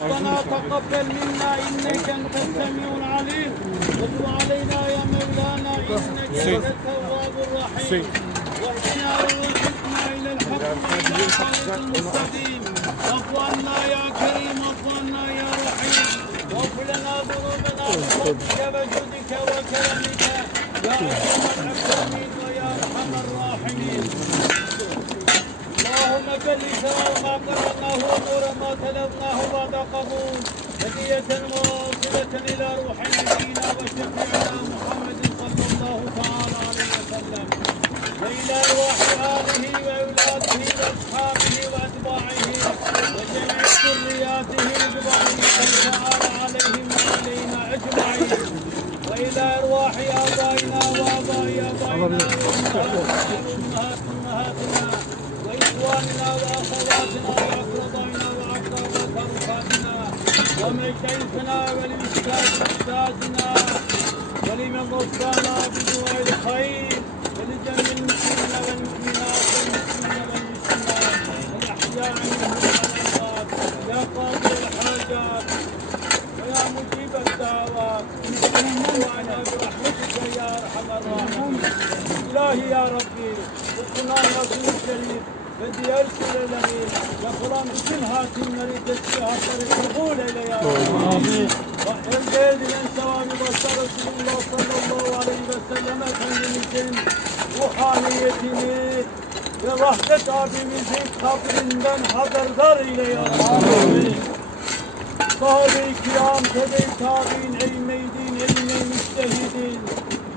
ربنا تقبل منا إنك أنت السميع العليم. وتب علينا يا مولانا إنك أنت التواب الرحيم. واهدنا ووفقنا إلى الحق والى المستقيم. واعف عنا يا كريم واعف عنا يا رحيم. واغفر لنا ذنوبنا بفضلك وجودك وكرمك. يا اكرم الاكرمين ويا أرحم الراحمين. اللهم بلغ ما قرأناه ونور ما تلوناه بعد قبول. هدية واصلة إلى روح نبينا وشفيعنا محمد صلى الله تعالى عليه وسلم. وإلى أرواح آله وأولاده وأصحابه وأتباعه وجميع ذرياته رضوان تعالى عليهم وعلينا أجمعين. وإلى أرواح آبائنا وآباء آبائنا ومن شيخنا ولمشكاة أستاذنا ولمن وفقنا بدواء الخير ولجميع المسلمين والمسلمات والمسلمين والمسلمات الأحياء منهم يا قاضي الحاجات ويا مجيب الدعوات وأنا برحمتك يا أرحم الراحمين إلهي يا ربي وقنا يا رسول الكريم. Ve diğer surelerin yapılan bütün hatimleri tesbihatları kabul eyle ya Rabbi. Bak elde edilen sevabı başta Resulullah sallallahu aleyhi ve sellem Efendimizin ruhaniyetini ve Vahdet abimizin kabrinden haberdar eyle ya Rabbi. Sahabe-i kiram, tebe-i tabi'in, eyymeydin, eyyme müstehidin,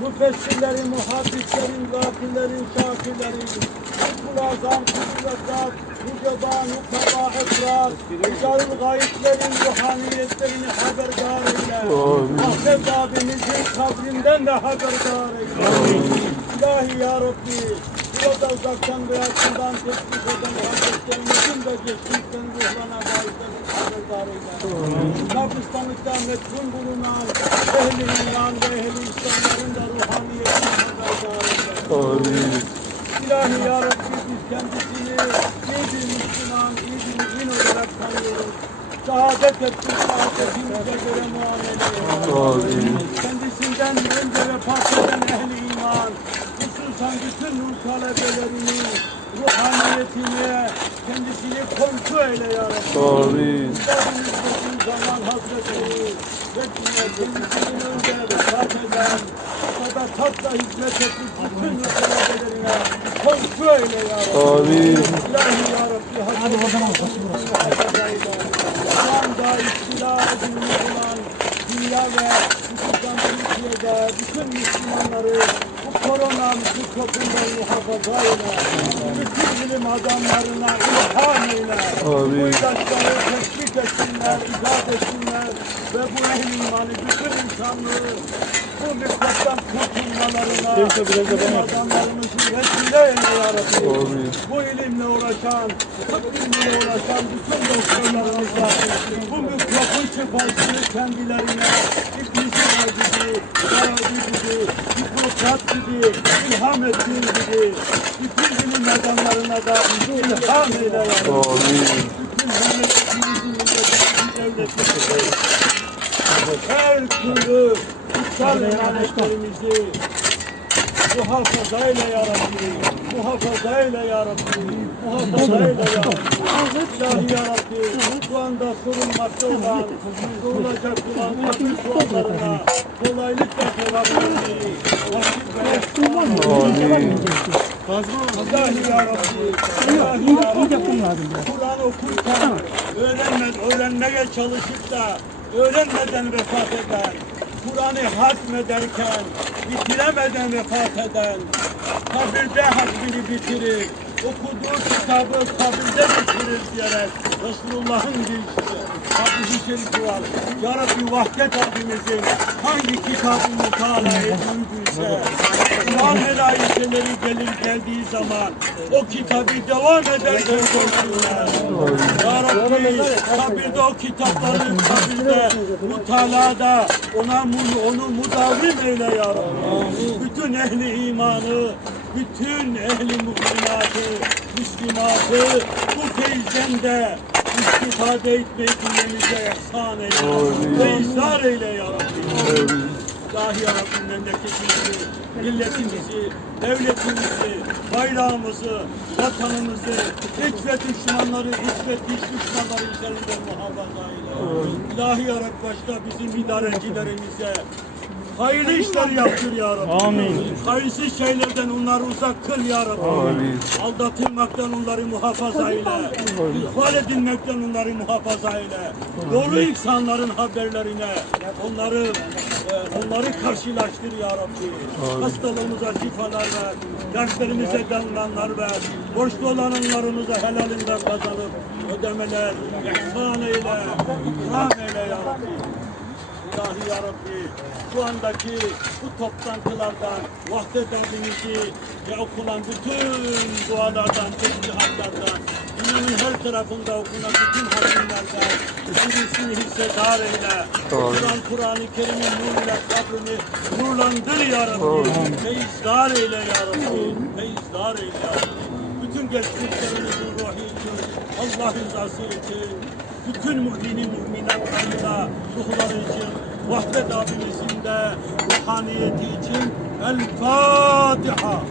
müfessirlerin, muhaddislerin, gafillerin, şakirlerin, Kutbul Esad, Nüceba, Nukaba, Efrat, Rical-ı Gayiplerin ruhaniyetlerini haberdar eyle. Ahmet abimizin kabrinden de haberdar eyle. İlahi ya Rabbi, burada uzaktan ve yakından teşvik eden kardeşlerimizin de geçmişten ruhlarına bağışlasın haberdar eyle. Kabristanlıkta metfun bulunan ehli iman ve ehli İslamların da ruhaniyetine haberdar eyle. İlahi ya Rabbi biz kendisini iyi bir Müslüman, iyi bir mümin olarak tanıyoruz. Şehadet ettik, şehadetimize göre muamele. Kendisinden önce vefat eden ehli iman, hususan bütün ruh talebelerini, ruhaniyetine, kendisini komşu eyle ya Rabbi. Amin. Zaman Hazretleri ve kendisinin önce vefat eden, sadakatla hizmet etmiş bütün ruh talebelerine komşu eyle ya Rabbi. Amin. İlahi ya Rabbi, hadi bakalım. Şu istila edilmiş olan dünya ve hususan Türkiye'de bütün Müslümanları bu korona mikrofondan muhafaza eyle. Bütün bilim adamlarına ilham eyle. Amin. Bu ilaçları teşvik etsinler, icat etsinler ve bu ehl imanı bütün insanlığı bu mikroptan kurtulmalarına bilim adamlarımızı vesile eyle ya Rabbi. Amin. Bu ilimle uğraşan, tıp ilmiyle uğraşan bütün doktorlarımıza bu mikrofon şifasını kendilerine Sina gibi, Farabi gibi, Hipokrat gibi, ilham ettiğin gibi bütün bilim adamlarına da ilham eyle ya her türlü kutsal emanetlerimizi muhafaza eyle ya Rabbi. Muhafaza eyle ya Rabbi. Muhafaza eyle ya Rabbi. İlahi ya Rabbi. Anda sorulmakta olan, sorulacak olan bütün sorularına kolaylıkla cevap vermeyi nasip ve Amin. İlahi ya Rabbi. İlahi ya. Kur'an okurken öğrenme, öğrenmeye çalışıp da öğrenmeden vefat eden, Kur'an'ı hatmederken bitiremeden vefat eden, kabirde hatmini bitirir, okuduğu kitabı kabirde bitirir diyerek Resulullah'ın bir hadisi şerifi var. Ya Rabbi vahdet abimizin hangi kitabı mutala edildiyse, İmam melaikeleri gelir geldiği zaman o kitabı devam ederken görsünler. Ya Rabbi kabirde o kitapların kabirde mutalada ona onu mudavim eyle ya Rabbi. Bütün ehli imanı, bütün ehli müminatı, Müslümatı bu feyzden de istifade etmeyi dinlemize ihsan eyle. Ve ihsar eyle ya Rabbi. İlahi ya Rabbi memleketimizi, milletimizi, devletimizi, bayrağımızı, vatanımızı, iç ve düşmanları, iç ve dış düşmanları üzerinden muhafaza eyle. İlahi ya Rabbi başta bizim idarecilerimize, Hayırlı işler yaptır ya Rabbi. Amin. Hayırsız şeylerden onları uzak kıl ya Rabbi. Amin. Aldatılmaktan onları muhafaza eyle. İhval edilmekten onları muhafaza eyle. Doğru insanların haberlerine onları e, onları karşılaştır ya Rabbi. Hastalığımıza şifalar ver. Dertlerimize dermanlar ver. Borçlu olanlarımıza helalinden kazanıp ödemeler ihsan eyle. İkram eyle ya Rabbi. İlahi ya Rabbi şu andaki bu toplantılardan vahdet abimizi ve okunan bütün dualardan, tesbihatlardan dünyanın her tarafında okunan bütün hatimlerden kendisini hissedar eyle. Kur'an, Kur'an-ı Kerim'in nuruyla kabrini nurlandır ya Rabbi. Ve izdar eyle ya Rabbi. Ve izdar eyle ya Rabbi. Bütün geçmişlerimizin ruhu için, Allah rızası için, bütün müminin müminatlarına, ruhları için, Vahdet abimizin de ruhaniyeti için El Fatiha.